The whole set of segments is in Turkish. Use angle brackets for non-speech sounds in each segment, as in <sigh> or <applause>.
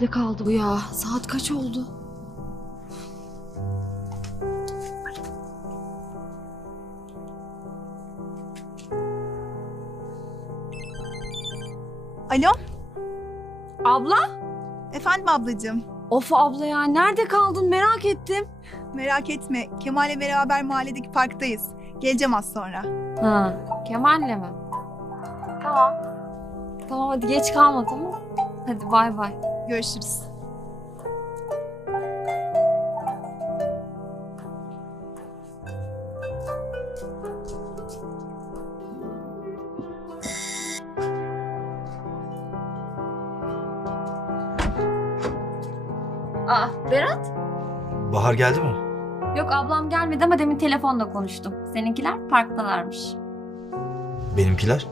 Nerede kaldı bu ya? Saat kaç oldu? Alo, Abla? efendim ablacığım. Of abla ya nerede kaldın merak ettim. Merak etme, Kemal'le beraber mahalledeki parktayız. Geleceğim az sonra. Ha, Kemal'le mi? Tamam. Tamam hadi geç kalma tamam. Hadi bay bay. Görüşürüz. Aa Berat? Bahar geldi mi? Yok ablam gelmedi ama demin telefonla konuştum. Seninkiler parktalarmış. Benimkiler?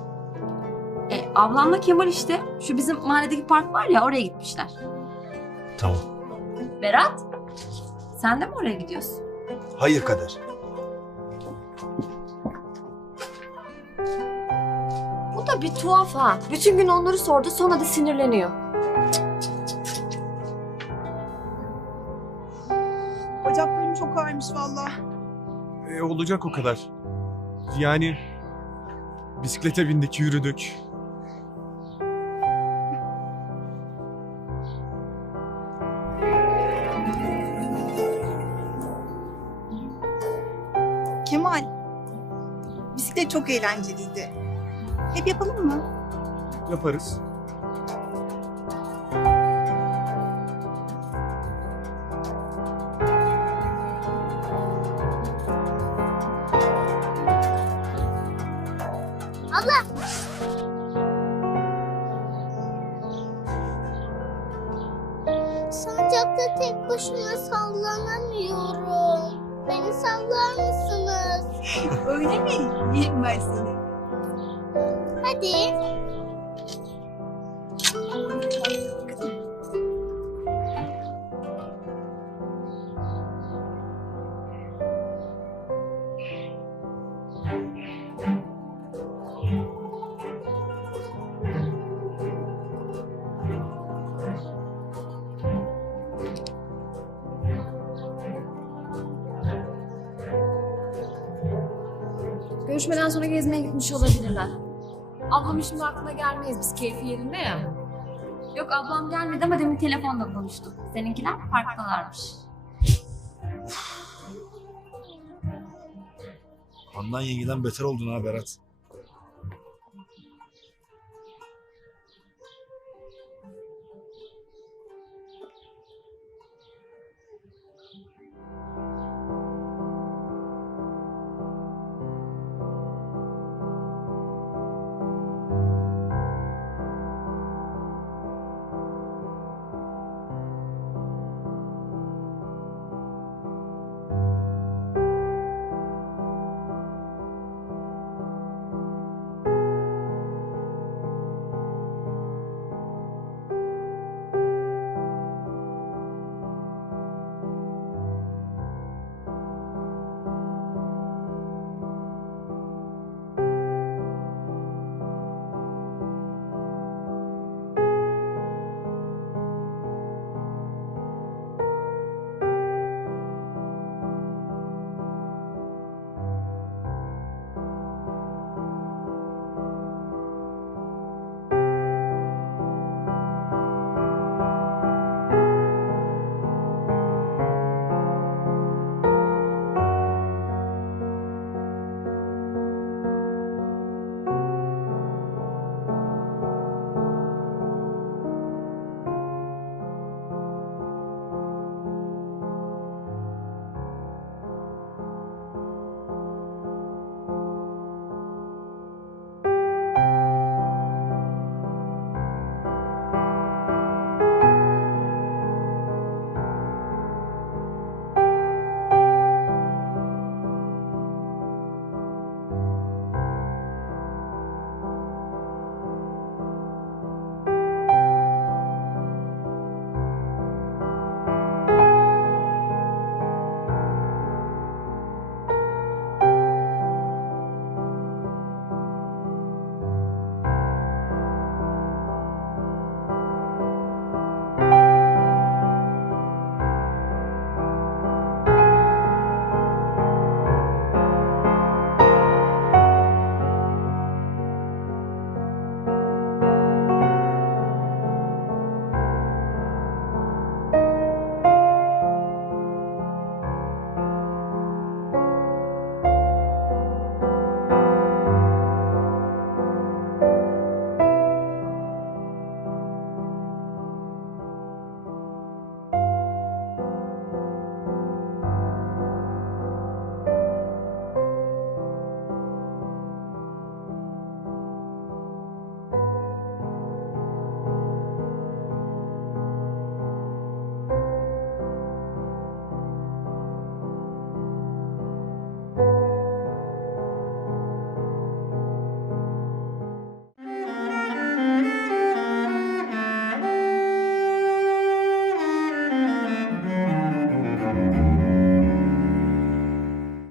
E ablamla Kemal işte. Şu bizim mahalledeki park var ya oraya gitmişler. Tamam. Berat? Sen de mi oraya gidiyorsun? Hayır Kader. Bu da bir tuhaf ha. Bütün gün onları sordu sonra da sinirleniyor. Bacaklarım çok ağrımış valla. E, olacak o kadar. Yani bisiklete bindik, yürüdük. Kemal, bisiklet çok eğlenceliydi. Hep yapalım mı? Yaparız. Sancakta tek başıma sallanamıyorum. Beni sallar mısınız? <laughs> Öyle mi? Yiyeyim ben seni. Hadi. Görüşmeden sonra gezmeye gitmiş olabilirler. Ablamın şimdi aklına gelmeyiz biz keyfi yerinde ya. Yok ablam gelmedi ama demin telefonla konuştum. Seninkiler parktalarmış. Handan yengeden beter oldun ha Berat.